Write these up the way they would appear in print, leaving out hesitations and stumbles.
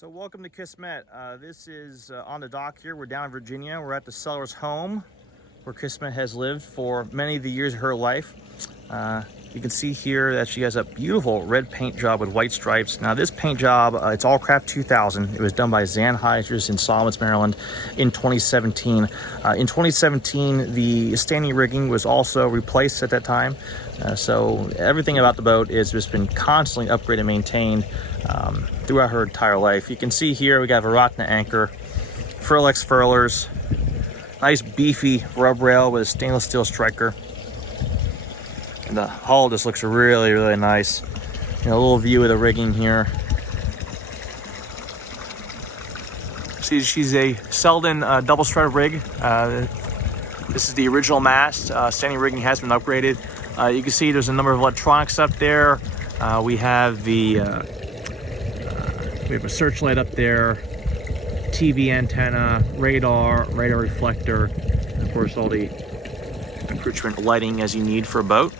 So welcome to Kismet. This is on the dock here. We're down in Virginia. We're at the seller's home where Kismet has lived for many of the years of her life. You can see here that she has a beautiful red paint job with white stripes. Now this paint job, it's all Craft 2000. It was done by Sennheisers in Solomons, Maryland in 2017. In 2017, the standing rigging was also replaced at that time. So everything about the boat has just been constantly upgraded and maintained throughout her entire life. You can see here we got a Verratna anchor, Furlex furlers, nice beefy rub rail with a stainless steel striker. And the hull just looks really, really nice. You know, a little view of the rigging here. See, she's a Selden double strut rig. This is the original mast. Standing rigging has been upgraded. You can see there's a number of electronics up there. We have a searchlight up there, TV antenna, radar reflector, and of course all the accoutrement lighting as you need for a boat.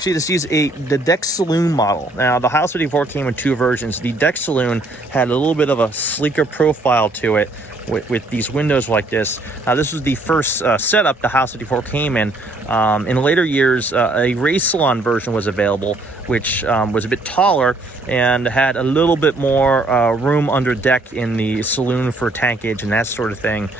See, this is the deck saloon model. Now, the Hylas 54 came in two versions. The deck saloon had a little bit of a sleeker profile to it with these windows like this. This was the first setup the Hylas 54 came in. In later years, a race salon version was available, which was a bit taller and had a little bit more room under deck in the saloon for tankage and that sort of thing.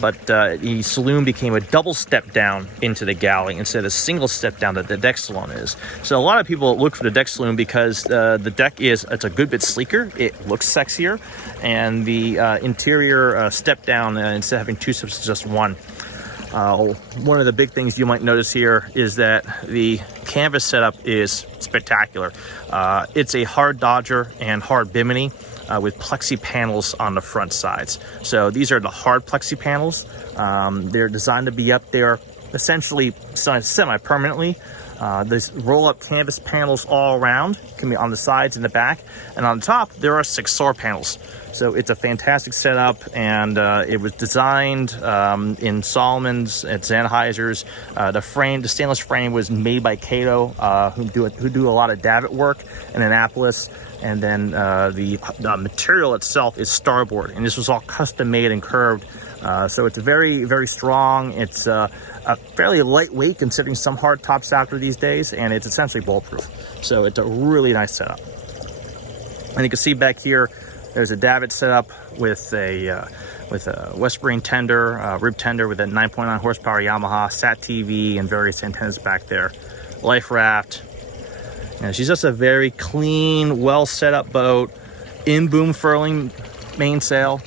But the saloon became a double step down into the galley instead of a single step down that the deck saloon is. So a lot of people look for the deck saloon because the deck it's a good bit sleeker, it looks sexier, and the interior step down instead of having two steps, it's just one. One of the big things you might notice here is that the canvas setup is spectacular. It's a hard Dodger and hard Bimini with Plexi Panels on the front sides. So these are the hard Plexi Panels. They're designed to be up there essentially semi-permanently. There's roll-up canvas panels all around, can be on the sides and the back, and on the top there are 6 solar panels. So it's a fantastic setup, and it was designed in Solomons at Sennheisers. The stainless frame was made by Cato, who do a lot of davit work in Annapolis. And then the material itself is Starboard, and this was all custom made and curved. So it's very, very strong. It's a fairly lightweight considering some hard tops out there these days, and it's essentially bulletproof. So it's a really nice setup. And you can see back here, there's a davit setup with a West Marine tender, rib tender with a 9.9 horsepower Yamaha, Sat TV, and various antennas back there. Life raft. And she's just a very clean, well set up boat. In boom furling mainsail.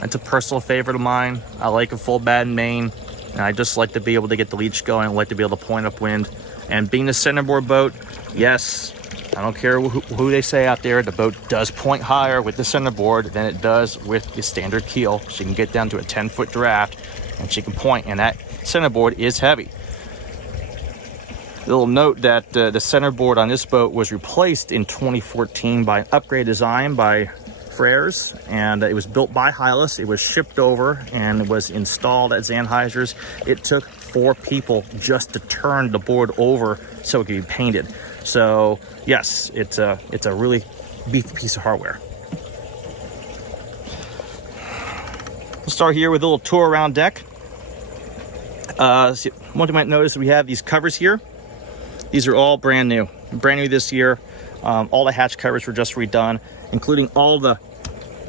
That's a personal favorite of mine. I like a full batten main, and I just like to be able to get the leech going. I like to be able to point upwind. And being a centerboard boat, yes, I don't care who they say out there, the boat does point higher with the centerboard than it does with the standard keel. She can get down to a 10-foot draft, and she can point, and that centerboard is heavy. Little note that the centerboard on this boat was replaced in 2014 by an upgrade design by Frers, and it was built by Hylas. It was shipped over and was installed at Sennheisers. It took 4 people just to turn the board over so it could be painted. So yes, it's a really beefy piece of hardware. We'll start here with a little tour around deck. One thing you might notice, we have these covers here. These are all brand new this year. All the hatch covers were just redone, including all the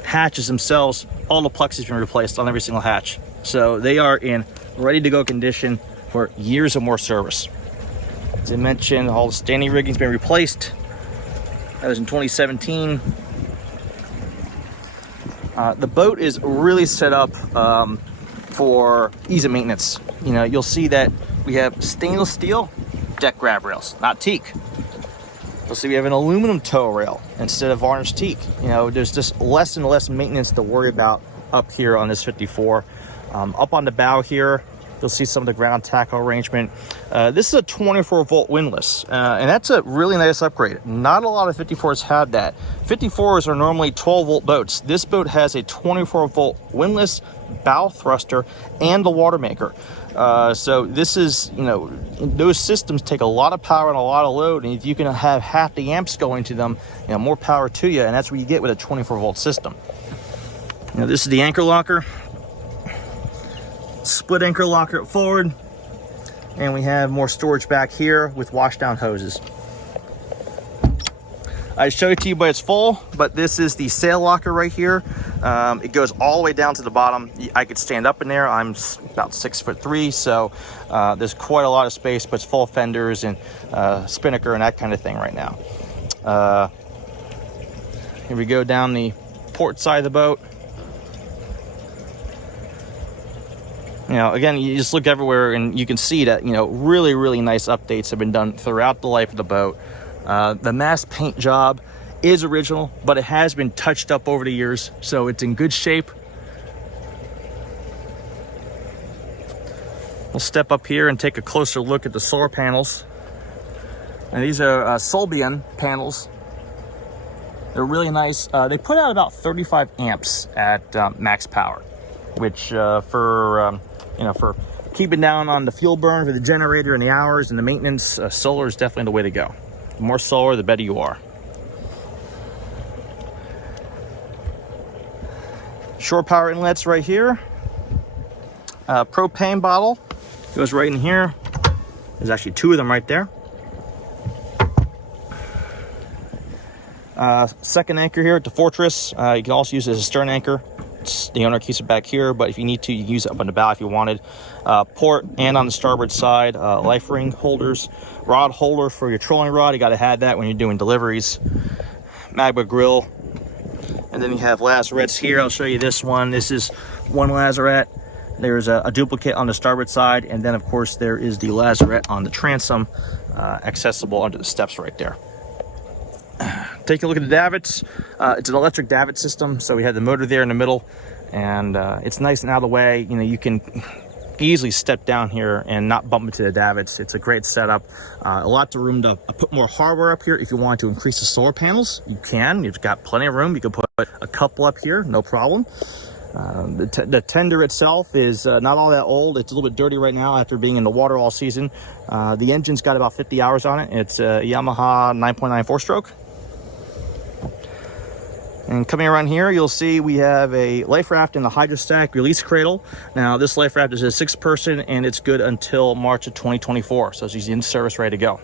hatches themselves. All the plexis have been replaced on every single hatch. So they are in ready to go condition for years of more service. As I mentioned, all the standing rigging's been replaced. That was in 2017. The boat is really set up for ease of maintenance. You know, you'll see that we have stainless steel deck grab rails, not teak. You'll see we have an aluminum tow rail instead of varnished teak. You know, there's just less and less maintenance to worry about up here on this 54. Up on the bow here, you'll see some of the ground tackle arrangement. This is a 24-volt windlass, and that's a really nice upgrade. Not a lot of 54s have that. 54s are normally 12-volt boats. This boat has a 24-volt windlass, bow thruster, and the water maker. So this is, you know, those systems take a lot of power and a lot of load, and if you can have half the amps going to them, you know, more power to you, and that's what you get with a 24-volt system. Now this is the anchor locker, split anchor locker forward, and we have more storage back here with washdown hoses. I showed it to you, but it's full. But this is the sail locker right here. It goes all the way down to the bottom. I could stand up in there. I'm about 6'3", so there's quite a lot of space, but it's full of fenders and spinnaker and that kind of thing right now. Here we go down the port side of the boat. You know, again, you just look everywhere and you can see that, you know, really, really nice updates have been done throughout the life of the boat. The mast paint job is original, but it has been touched up over the years, so it's in good shape. We'll step up here and take a closer look at the solar panels. And these are Solbian panels. They're really nice. They put out about 35 amps at max power, which for keeping down on the fuel burn for the generator and the hours and the maintenance, solar is definitely the way to go. The more solar, the better you are. Shore power inlets right here. Propane bottle goes right in here. There's actually two of them right there. Second anchor here at the Fortress. You can also use it as a stern anchor. The owner keeps it back here, but if you need to, you can use it up on the bow if you wanted. Port and on the starboard side, life ring holders, rod holder for your trolling rod. You got to have that when you're doing deliveries. Magma grill, and then you have lazarettes here. I'll show you this one. This is one lazarette. There's a duplicate on the starboard side, and then of course there is the lazarette on the transom, accessible under the steps right there. Take a look at the davits. It's an electric davit system, so we have the motor there in the middle, and it's nice and out of the way. You know, you can easily step down here and not bump into the davits. It's a great setup. A lot of room to put more hardware up here. If you want to increase the solar panels, you can. You've got plenty of room. You can put a couple up here, no problem. The tender itself is not all that old. It's a little bit dirty right now after being in the water all season. The engine's got about 50 hours on it. It's a Yamaha 9.9 4-stroke. And coming around here, you'll see we have a life raft and a hydrostack release cradle. Now, this life raft is a 6-person, and it's good until March of 2024. So it's in service, ready to go.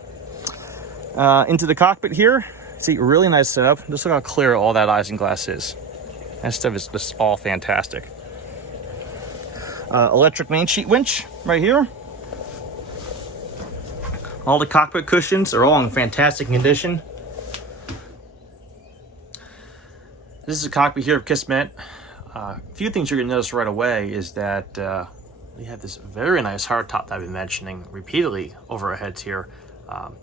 Into the cockpit here. See, really nice setup. Just look how clear all that isinglass is. That stuff is just all fantastic. Electric main sheet winch right here. All the cockpit cushions are all in fantastic condition. This is a cockpit here of Kismet. A few things you're going to notice right away is that we have this very nice hardtop that I've been mentioning repeatedly over our heads here.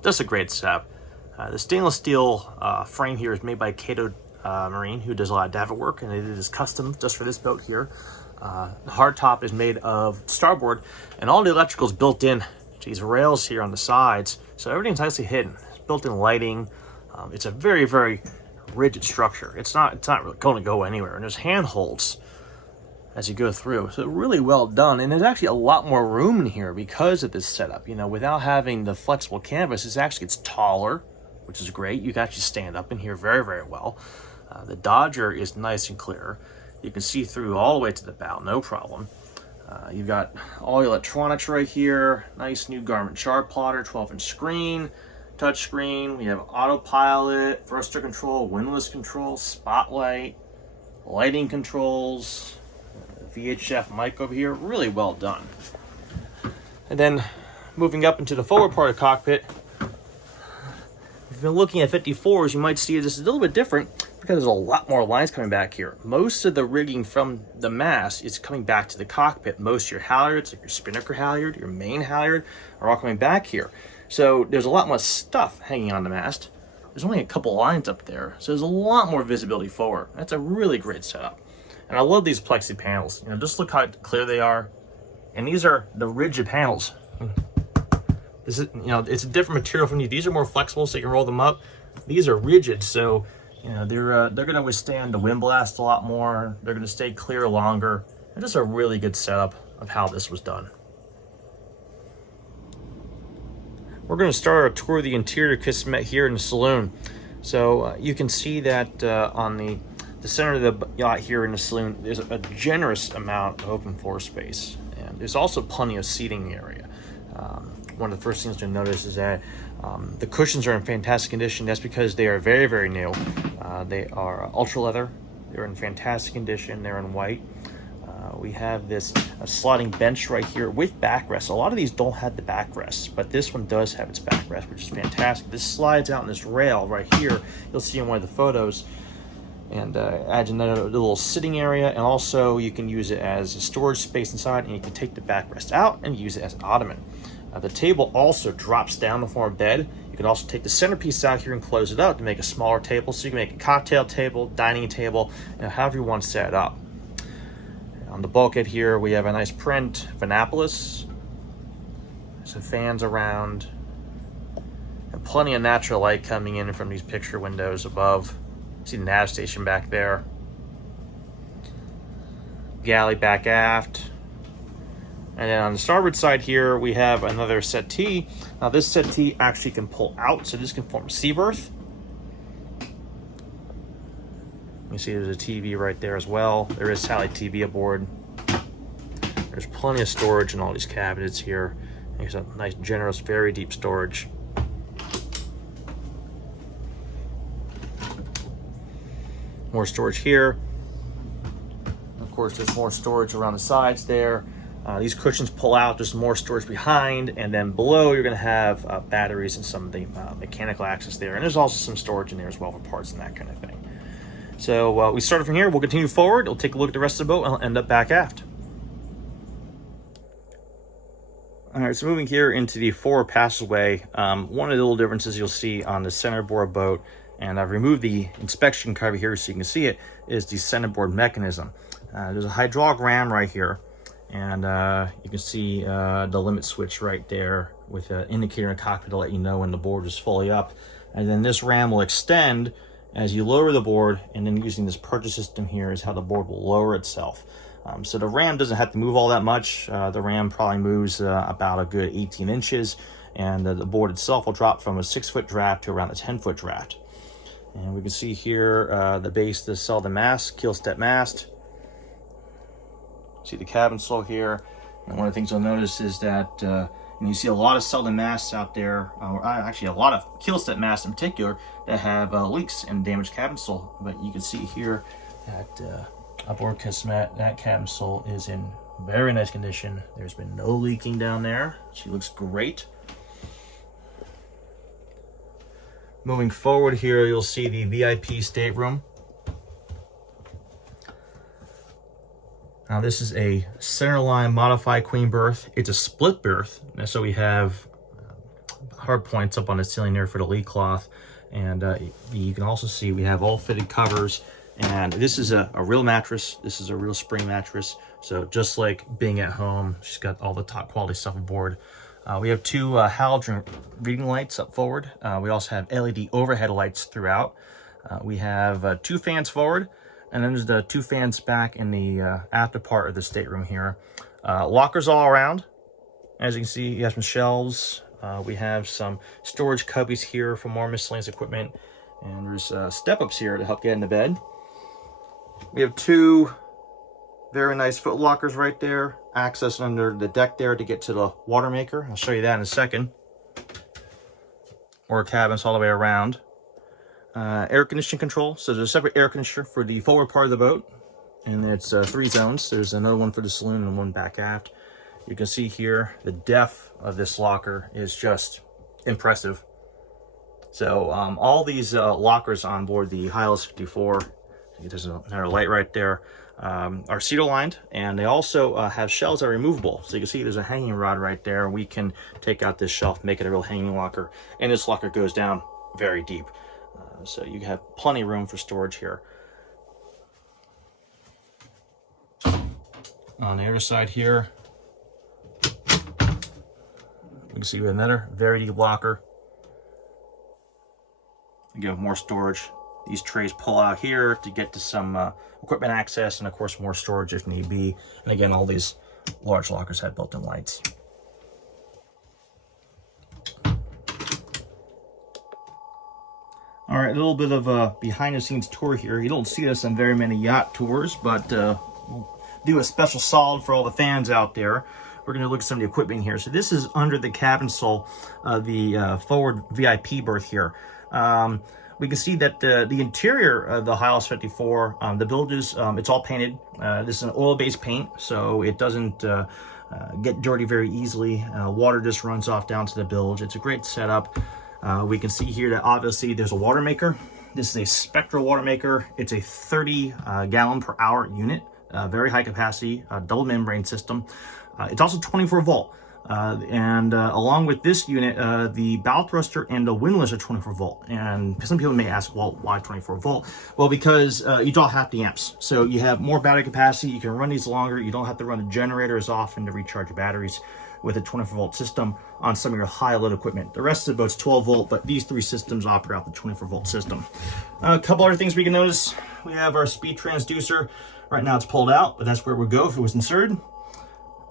Just a great setup. The stainless steel frame here is made by Cato Marine, who does a lot of davit work, and it is custom just for this boat here. The hardtop is made of starboard, and all the electrical is built in to these rails here on the sides, so everything's nicely hidden. It's built-in lighting. It's a very, very rigid structure. It's not really going to go anywhere, and there's handholds as you go through, so really well done. And there's actually a lot more room in here because of this setup. You know, without having the flexible canvas, it's taller, which is great. You can actually stand up in here very, very well. The Dodger is nice and clear. You can see through all the way to the bow, no problem. You've got all the electronics right here. Nice new Garmin chart plotter, 12-inch screen, touch screen. We have autopilot, thruster control, windlass control, spotlight, lighting controls, VHF mic over here. Really well done. And then moving up into the forward part of the cockpit, if you've been looking at 54s, you might see this is a little bit different because there's a lot more lines coming back here. Most of the rigging from the mast is coming back to the cockpit. Most of your halyards, like your spinnaker halyard, your main halyard, are all coming back here. So there's a lot more stuff hanging on the mast. There's only a couple lines up there, so there's a lot more visibility forward. That's a really great setup. And I love these Plexi panels. You know, just look how clear they are. And these are the rigid panels. This is, you know, it's a different material from these. These are more flexible, so you can roll them up. These are rigid, so you know they're going to withstand the wind blast a lot more. They're going to stay clear longer. And just a really good setup of how this was done. We're going to start our tour of the interior Kismet here in the saloon. So you can see that on the center of the yacht here in the saloon, there's a generous amount of open floor space. And there's also plenty of seating area. One of the first things to notice is that the cushions are in fantastic condition. That's because they are very, very new. They are ultra leather. They're in fantastic condition. They're in white. We have this sliding bench right here with backrest. A lot of these don't have the backrest, but this one does have its backrest, which is fantastic. This slides out in this rail right here. You'll see in one of the photos, and adds another little sitting area, and also you can use it as a storage space inside, and you can take the backrest out and use it as an ottoman. The table also drops down to form a bed. You can also take the centerpiece out here and close it up to make a smaller table, so you can make a cocktail table, dining table, and however you want to set it up. On the bulkhead here, we have a nice print of Annapolis, some fans around, and plenty of natural light coming in from these picture windows above. See the Nav Station back there. Galley back aft. And then on the starboard side here, we have another settee. Now this settee actually can pull out, so this can form a sea berth. You see there's a TV right there as well. There is satellite TV aboard. There's plenty of storage in all these cabinets here. There's a nice, generous, very deep storage. More storage here. Of course, there's more storage around the sides there. These cushions pull out, there's more storage behind, and then below you're going to have batteries and some of the mechanical access there. And there's also some storage in there as well for parts and that kind of thing. So we started from here, we'll continue forward, we'll take a look at the rest of the boat, and I'll end up back aft. All right, so moving here into the forward passageway, one of the little differences you'll see on the centerboard boat, and I've removed the inspection cover here so you can see it, is the centerboard mechanism. There's a hydraulic ram right here, and you can see the limit switch right there with an indicator in the cockpit to let you know when the board is fully up. And then this ram will extend as you lower the board, and then using this purchase system here is how the board will lower itself. So the ram doesn't have to move all that much. The ram probably moves about a good 18 inches, and the board itself will drop from a 6-foot draft to around a 10-foot draft. And we can see here the base, the Selden mast, keel step mast. See the cabin slow here. And one of the things you'll notice is that and you see a lot of Selden masts out there, or actually a lot of keel step masts in particular, that have leaks and damaged cabin sole. But you can see here that aboard Kismet, that cabin sole is in very nice condition. There's been no leaking down there. She looks great. Moving forward here, you'll see the VIP stateroom. Now this is a centerline modified queen berth. It's a split berth, so we have hard points up on the ceiling there for the leak cloth, and you can also see we have all fitted covers. And this is a real mattress. This is a real spring mattress. So just like being at home, she's got all the top quality stuff aboard. We have two halogen reading lights up forward. We also have LED overhead lights throughout. We have 2 fans forward, and then there's the 2 fans back in the after part of the stateroom here. Lockers all around. As you can see, you have some shelves. We have some storage cubbies here for more miscellaneous equipment. And there's step-ups here to help get into bed. We have 2 very nice foot lockers right there, access under the deck there to get to the water maker. I'll show you that in a second. Or cabins all the way around. Air conditioning control. So there's a separate air conditioner for the forward part of the boat, and it's 3 zones. There's another one for the saloon and one back aft. You can see here the depth of this locker is just impressive. So all these lockers on board the Hylas 54, there's another light right there, are cedar lined, and they also have shelves that are removable. So you can see there's a hanging rod right there. We can take out this shelf, make it a real hanging locker, and this locker goes down very deep. So you have plenty of room for storage here. On the other side here, you can see we have another very deep locker. You have more storage. These trays pull out here to get to some equipment access, and of course more storage if need be. And again, all these large lockers have built-in lights. All right, a little bit of a behind-the-scenes tour here. You don't see this on very many yacht tours, but we'll do a special solid for all the fans out there. We're going to look at some of the equipment here. So this is under the cabin sole, the forward VIP berth here. We can see that the interior of the Hylas 54, the bilges, it's all painted. This is an oil-based paint, so it doesn't get dirty very easily. Water just runs off down to the bilge. It's a great setup. We can see here that obviously there's a water maker. This is a Spectral water maker. It's a 30 gallon per hour unit, very high capacity, double membrane system. It's also 24 volt. Along with this unit, the bow thruster and the windlass are 24 volt. And some people may ask, well, why 24 volt? Well, because you draw half the amps. So you have more battery capacity. You can run these longer. You don't have to run a generator as often to recharge your batteries with a 24 volt system on some of your high load equipment. The rest of the boat's 12 volt, but these three systems operate off the 24 volt system. A couple other things we can notice. We have our speed transducer. Right now it's pulled out, but that's where it would go if it was inserted.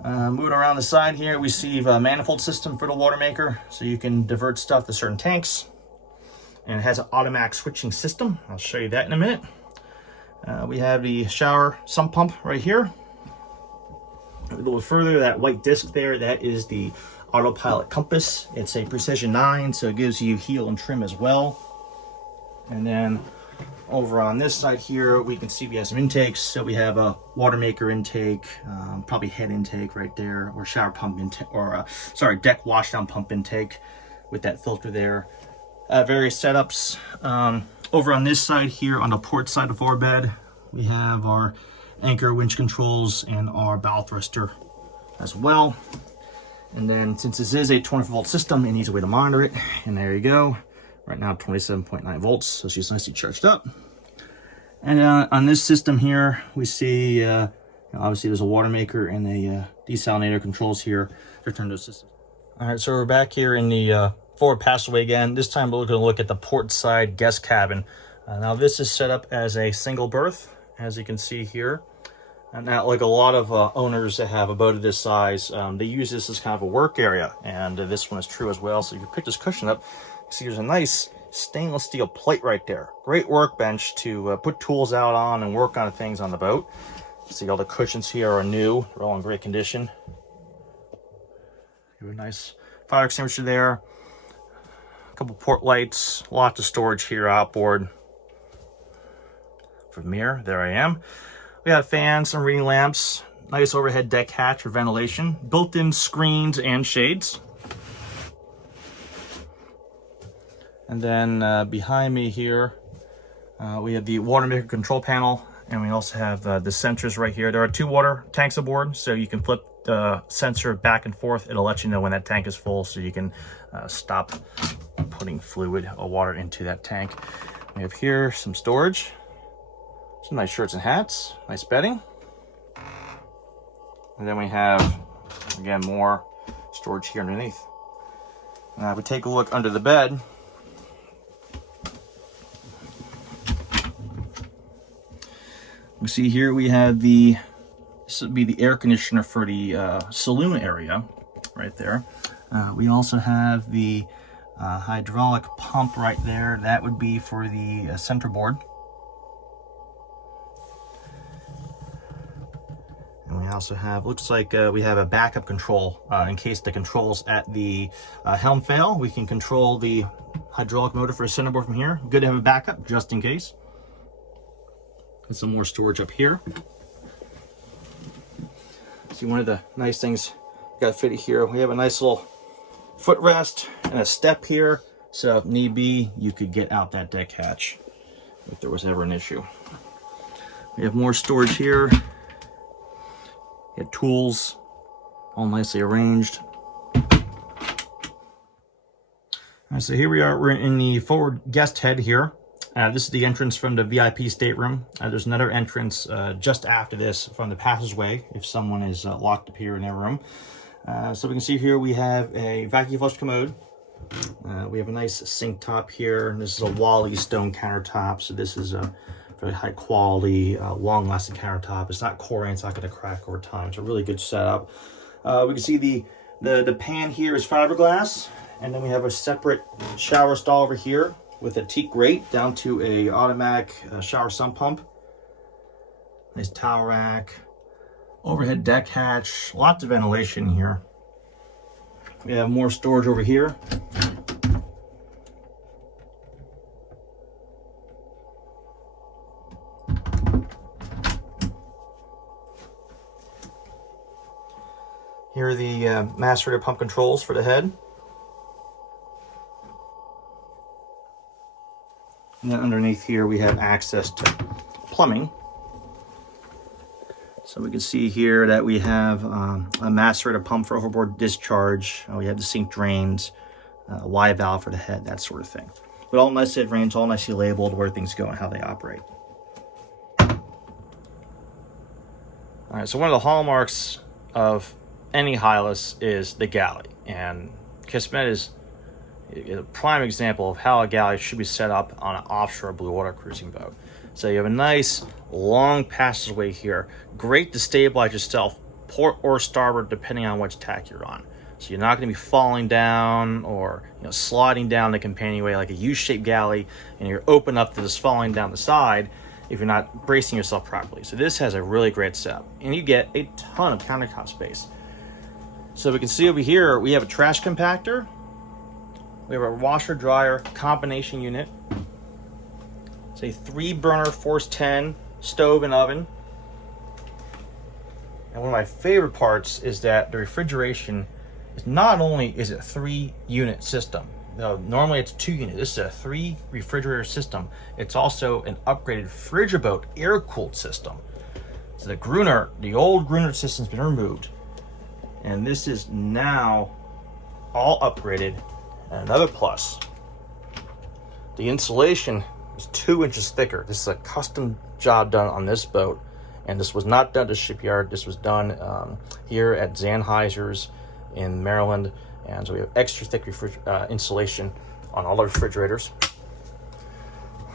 Moving around the side here, we see a manifold system for the water maker, so you can divert stuff to certain tanks. And it has an automatic switching system. I'll show you that in a minute. We have the shower sump pump right here. A little further, that white disc there, that is the autopilot compass. It's a precision 9, so it gives you heel and trim as well. And then over on this side here, we can see we have some intakes. So we have a water maker intake, probably head intake right there, or shower pump intake, or deck washdown pump intake with that filter there. Various setups. Over on this side here, on the port side of our bed, we have our anchor winch controls and our bow thruster as well. And then since this is a 24 volt system, it needs a way to monitor it. And there you go. Right now 27.9 volts, so she's nicely charged up. And on this system here, we see obviously there's a water maker and a desalinator controls here to turn those systems. All right, so we're back here in the forward passageway again. This time we're going to look at the port side guest cabin. Now this is set up as a single berth, as you can see here. And now, like a lot of owners that have a boat of this size, they use this as kind of a work area, and this one is true as well. So you can pick this cushion up. See, there's a nice stainless steel plate right there. Great workbench to put tools out on and work on things on the boat. See, all the cushions here are new. They're all in great condition. You have a nice fire extinguisher there. A couple port lights. Lots of storage here outboard. For the mirror, there I am. We have fans, some reading lamps, nice overhead deck hatch for ventilation, built-in screens and shades. And then behind me here, we have the water maker control panel, and we also have the sensors right here. There are 2 water tanks aboard, so you can flip the sensor back and forth. It'll let you know when that tank is full, so you can stop putting fluid or water into that tank. We have here some storage. Some nice shirts and hats, nice bedding. And then we have, again, more storage here underneath. Now, if we take a look under the bed, we see here we have this would be the air conditioner for the saloon area right there. We also have the hydraulic pump right there. That would be for the centerboard. And we also have, looks like we have a backup control in case the controls at the helm fail. We can control the hydraulic motor for a centerboard from here. Good to have a backup just in case. And some more storage up here. See, one of the nice things got fitted here, we have a nice little footrest and a step here. So if need be, you could get out that deck hatch if there was ever an issue. We have more storage here. We have tools, all nicely arranged. All right, so here we are, we're in the forward guest head here. This is the entrance from the VIP stateroom. There's another entrance just after this from the passageway if someone is locked up here in their room. So we can see here we have a vacuum flush commode. We have a nice sink top here. This is a Wally stone countertop, so this is a very high quality, long lasting countertop. It's not chlorine, it's not going to crack over time. It's a really good setup. We can see the pan here is fiberglass, and then we have a separate shower stall over here with a teak grate down to a automatic shower sump pump. Nice towel rack, overhead deck hatch, lots of ventilation here. We have more storage over here. Here are the macerator pump controls for the head. And then underneath here we have access to plumbing. So we can see here that we have a macerator pump for overboard discharge. We have the sink drains, a Y valve for the head, that sort of thing. But all nicely arranged, all nicely labeled where things go and how they operate. All right, so one of the hallmarks of any Hylas is the galley, and Kismet is a prime example of how a galley should be set up on an offshore blue water cruising boat. So you have a nice long passageway here, great to stabilize yourself port or starboard depending on which tack you're on. So you're not going to be falling down or sliding down the companionway like a U-shaped galley, and you're open up to just falling down the side if you're not bracing yourself properly. So this has a really great setup, and you get a ton of countertop space. So we can see over here, we have a trash compactor. We have a washer dryer combination unit. It's a 3-burner Force 10 stove and oven. And one of my favorite parts is that the refrigeration is not only is it a 3-unit system. Normally it's 2 units. This is a 3 refrigerator system. It's also an upgraded Frigiboat air-cooled system. So the Gruner, the old Gruner system's been removed. And this is now all upgraded. And another plus, the insulation is 2 inches thicker. This is a custom job done on this boat. And this was not done at the shipyard. This was done here at Sennheiser's in Maryland. And so we have extra thick insulation on all the refrigerators.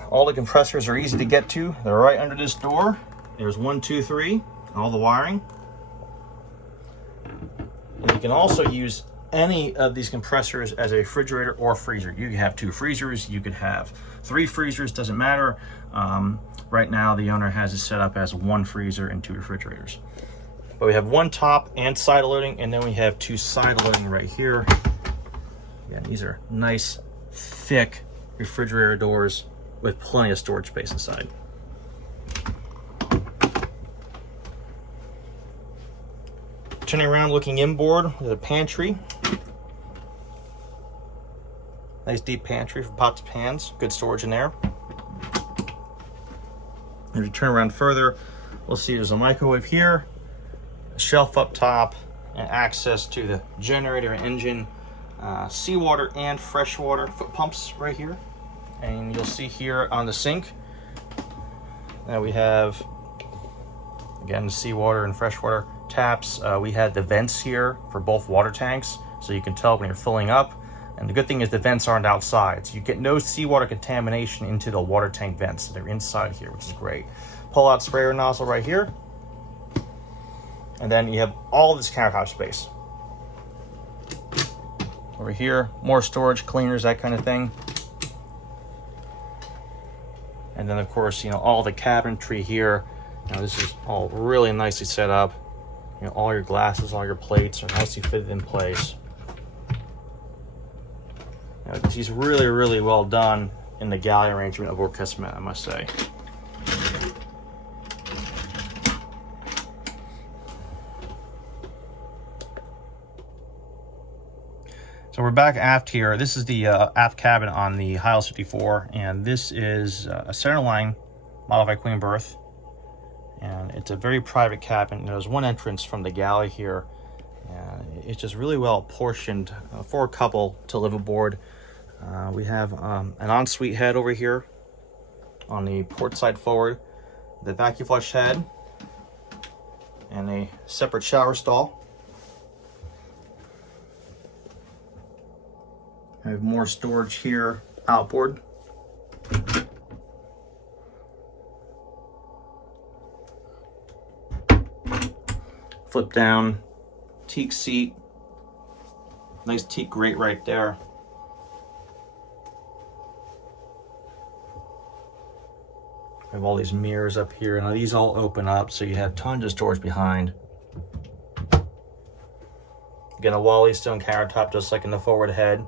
All the compressors are easy to get to. They're right under this door. There's 1, 2, 3, all the wiring. And you can also use any of these compressors as a refrigerator or freezer. You can have 2 freezers, you could have 3 freezers, doesn't matter. Right now the owner has it set up as 1 freezer and 2 refrigerators. But we have 1 top and side loading, and then we have 2 side loading right here. Again, these are nice, thick refrigerator doors with plenty of storage space inside. Turning around, looking inboard, with a pantry. Nice deep pantry for pots and pans, good storage in there. If you turn around further, we'll see there's a microwave here, a shelf up top, and access to the generator and engine, seawater and freshwater foot pumps right here. And you'll see here on the sink that we have, again, the seawater and freshwater taps. We had the vents here for both water tanks, so you can tell when you're filling up. And the good thing is the vents aren't outside, so you get no seawater contamination into the water tank vents. They're inside here, which is great. Pull out sprayer nozzle right here. And then you have all this countertop space. Over here, more storage, cleaners, that kind of thing. And then of course, all the cabinetry here. This is all really nicely set up. All your glasses, all your plates are nicely fitted in place. She's really, really well done in the galley arrangement of Kismet, I must say. So we're back aft here. This is the aft cabin on the Hylas 54, and this is a centerline modified queen berth. And it's a very private cabin. There's one entrance from the galley here. And it's just really well portioned for a couple to live aboard. We have an ensuite head over here on the port side forward, the vacuum flush head, and a separate shower stall. I have more storage here outboard. Flip down teak seat, nice teak grate right there. We have all these mirrors up here. Now these all open up, so you have tons of storage behind. Again, a Wally stone countertop, just like in the forward head.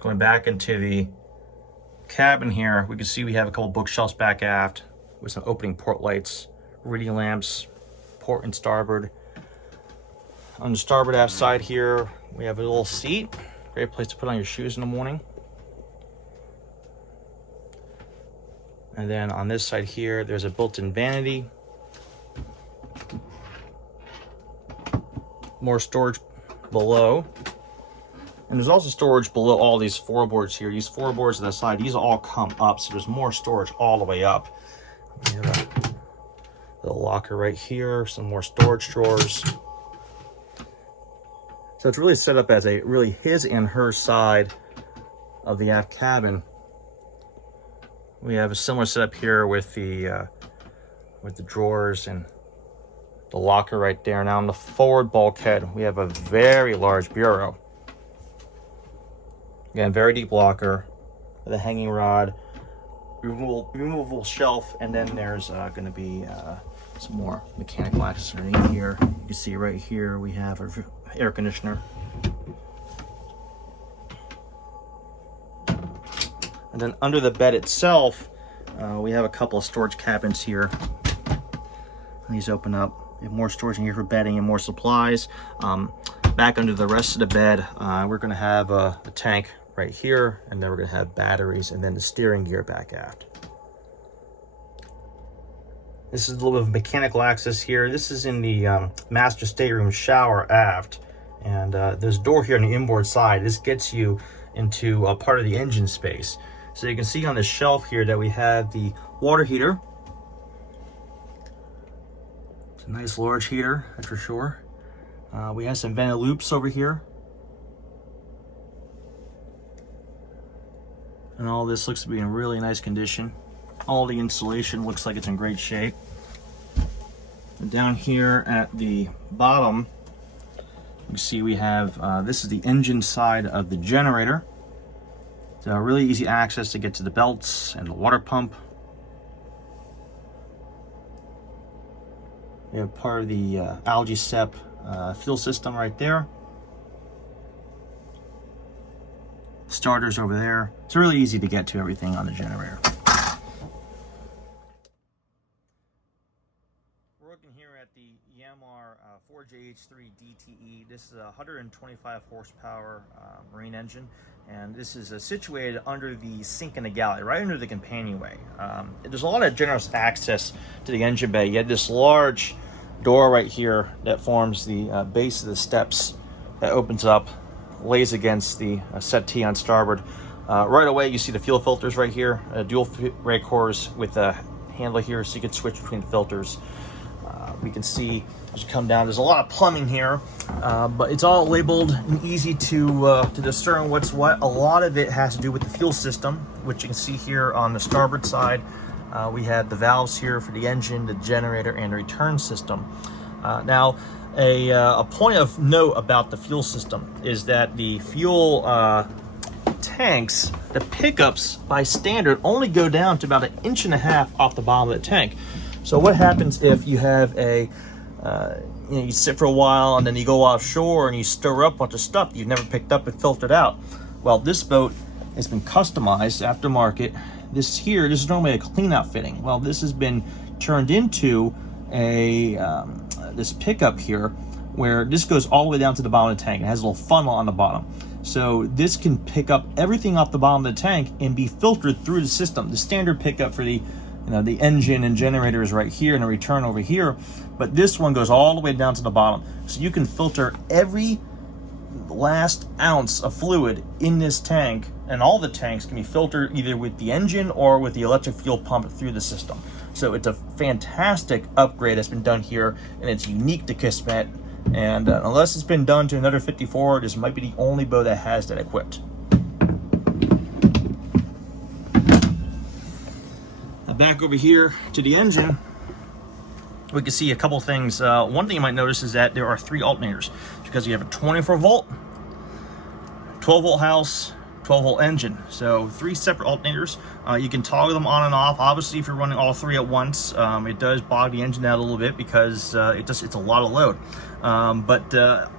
Going back into the cabin here, we can see we have a couple bookshelves back aft with some opening port lights, reading lamps, port and starboard. On the starboard aft side here, we have a little seat. Great place to put on your shoes in the morning. And then on this side here, there's a built-in vanity. More storage below. And there's also storage below all these floorboards here. These floorboards on the side, these all come up, so there's more storage all the way up. We have a little locker right here, some more storage drawers. So it's really set up as a really his and her side of the aft cabin. We have a similar setup here with the drawers and the locker right there. Now on the forward bulkhead, we have a very large bureau. Again, very deep locker with a hanging rod, removable shelf, and then there's going to be some more mechanical access underneath here. You can see right here we have our air conditioner. And then under the bed itself, we have a couple of storage cabinets here. These open up. We have more storage in here for bedding and more supplies. Back under the rest of the bed, we're going to have a tank right here, and then we're going to have batteries and then the steering gear back aft. This is a little bit of mechanical access here. This is in the master stateroom shower aft, and there's a door here on the inboard side. This gets you into a part of the engine space. So you can see on the shelf here that we have the water heater. It's a nice large heater, that's for sure. We have some vented loops over here. And all this looks to be in really nice condition. All the insulation looks like it's in great shape. And down here at the bottom, you see we have, this is the engine side of the generator. So really easy access to get to the belts and the water pump. We have part of the algae sep fuel system right there. Starters over there. It's really easy to get to everything on the generator. We're looking here at the Yanmar 4JH3 DTE. This is a 125 horsepower marine engine, and this is situated under the sink in the galley, right under the companionway. There's a lot of generous access to the engine bay. You have this large door right here that forms the base of the steps that opens up, lays against the settee on starboard. Right away you see the fuel filters right here, dual rake cores with a handle here so you can switch between the filters. We can see as you come down there's a lot of plumbing here, but it's all labeled and easy to discern what's what. A lot of it has to do with the fuel system, which you can see here on the starboard side. We have the valves here for the engine, the generator, and the return system. Now, a point of note about the fuel system is that the fuel tanks, the pickups by standard only go down to about 1.5 inches off the bottom of the tank. So what happens if you have a you sit for a while and then you go offshore and you stir up a bunch of stuff you've never picked up and filtered out? Well, this boat has been customized aftermarket. This is normally a clean out fitting. Well, this has been turned into a this pickup here where this goes all the way down to the bottom of the tank. It has a little funnel on the bottom. So this can pick up everything off the bottom of the tank and be filtered through the system. The standard pickup for the the engine and generator is right here and the return over here, but this one goes all the way down to the bottom. So you can filter every last ounce of fluid in this tank, and all the tanks can be filtered either with the engine or with the electric fuel pump through the system. So it's a fantastic upgrade that's been done here, and it's unique to Kismet. And unless it's been done to another 54, this might be the only boat that has that equipped. Now back over here to the engine, we can see a couple things. One thing you might notice is that there are 3 alternators, because you have a 24 volt, 12 volt house, 12-volt engine. So 3 separate alternators. You can toggle them on and off. Obviously, if you're running all 3 at once, it does bog the engine out a little bit because it's a lot of load. But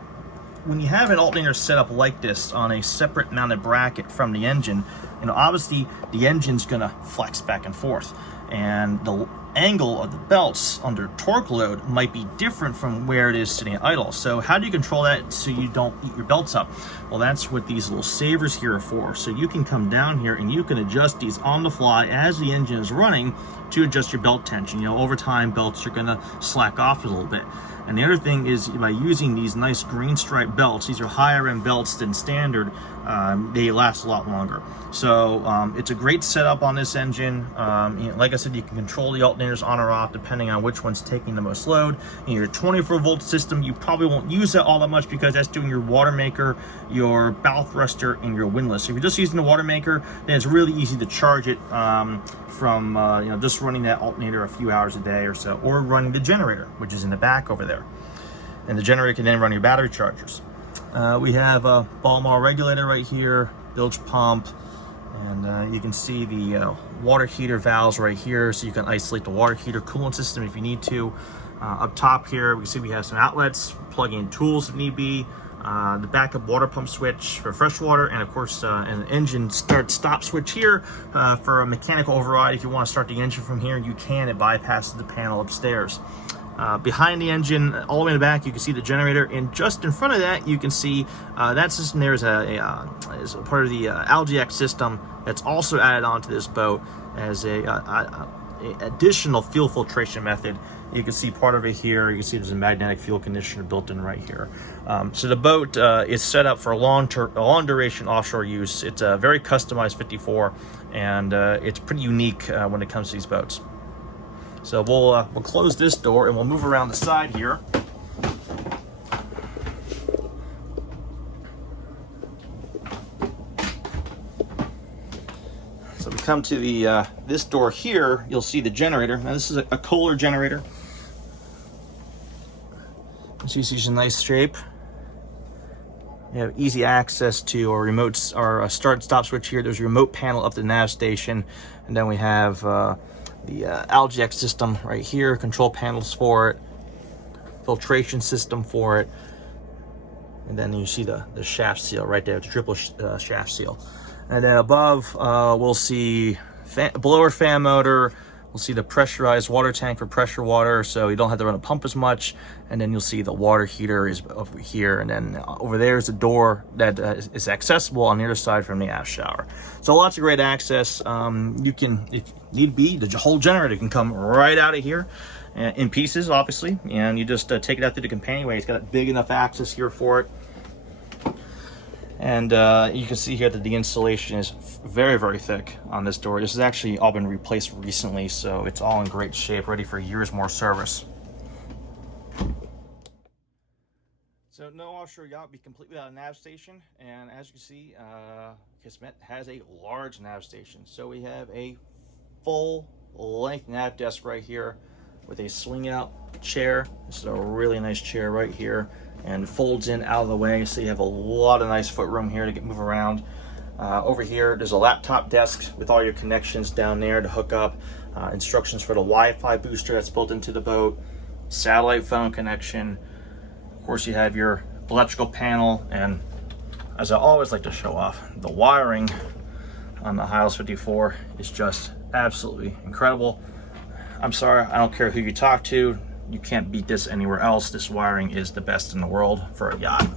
when you have an alternator set up like this on a separate mounted bracket from the engine, obviously the engine's gonna flex back and forth, and the angle of the belts under torque load might be different from where it is sitting at idle. So how do you control that so you don't eat your belts up? Well, that's what these little savers here are for. So you can come down here and you can adjust these on the fly as the engine is running to adjust your belt tension. Over time, belts are gonna slack off a little bit. And the other thing is, by using these nice green stripe belts, these are higher end belts than standard, they last a lot longer. So it's a great setup on this engine. Like I said, you can control the alternators on or off depending on which one's taking the most load. In your 24-volt system, you probably won't use that all that much because that's doing your water maker, your bow thruster, and your windlass. So if you're just using the water maker, then it's really easy to charge it from just running that alternator a few hours a day or so, or running the generator, which is in the back over there. And the generator can then run your battery chargers. We have a ball maul regulator right here, bilge pump, and you can see the water heater valves right here, so you can isolate the water heater coolant system if you need to. Up top here, we can see we have some outlets, plug in tools if need be, the backup water pump switch for fresh water, and of course an engine start-stop switch here for a mechanical override. If you want to start the engine from here, you can. It bypasses the panel upstairs. Behind the engine, all the way in the back, you can see the generator, and just in front of that, you can see that system there is is a part of the LGX system that's also added onto this boat as a additional fuel filtration method. You can see part of it here. You can see there's a magnetic fuel conditioner built in right here. So the boat is set up for a long duration offshore use. It's a very customized 54, and it's pretty unique when it comes to these boats. So we'll close this door and we'll move around the side here. So we come to the this door here. You'll see the generator. Now this is a Kohler generator. So you see it's in nice shape. You have easy access to our remotes, our start stop switch here. There's a remote panel up the nav station, and then we have the LGX system right here, control panels for it, filtration system for it, and then you see the shaft seal right there, the triple shaft seal. And then above, we'll see blower fan motor. We'll see the pressurized water tank for pressure water, so you don't have to run a pump as much. And then you'll see the water heater is over here, and then over there is the door that is accessible on the other side from the aft shower. So lots of great access. You can, if need be, the whole generator can come right out of here in pieces, obviously, and you just take it out through the companionway. It's got big enough access here for it. And you can see here that the insulation is very, very thick on this door. This has actually all been replaced recently, so it's all in great shape, ready for years more service. So no offshore yacht would be complete without a nav station, and as you can see, Kismet has a large nav station. So we have a full-length nav desk right here with a swing-out chair. This is a really nice chair right here, and folds in out of the way, so you have a lot of nice footroom here to move around. Over here, there's a laptop desk with all your connections down there to hook up, instructions for the Wi-Fi booster that's built into the boat, satellite phone connection. Of course, you have your electrical panel, and as I always like to show off, the wiring on the Hylas 54 is just absolutely incredible. I'm sorry, I don't care who you talk to, you can't beat this anywhere else. This wiring is the best in the world for a yacht.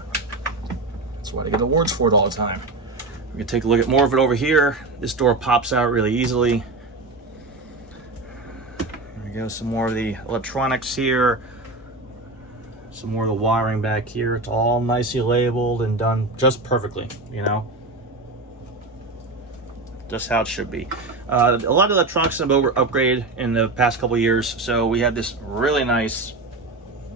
That's why they get awards for it all the time. We can take a look at more of it over here. This door pops out really easily. There we go, some more of the electronics here. Some more of the wiring back here. It's all nicely labeled and done just perfectly, you know. Just how it should be. A lot of electronics have been upgraded in the past couple of years. So we have this really nice,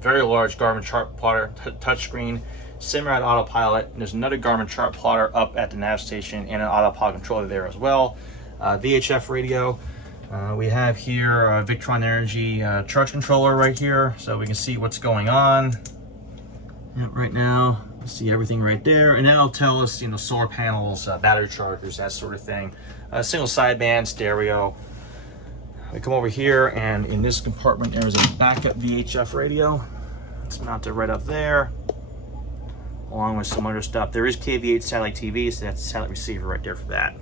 very large Garmin chart plotter, touchscreen, semi-ride autopilot. And there's another Garmin chart plotter up at the nav station and an autopilot controller there as well. Vhf radio. We have here a Victron Energy charge controller right here, so we can see what's going on right now. See everything right there, and that'll tell us, you know, solar panels, battery chargers, that sort of thing. Single sideband stereo. We come over here, and in this compartment there's a backup VHF radio. It's mounted right up there, along with some other stuff. There is KV8 satellite TV, so that's a satellite receiver right there for that.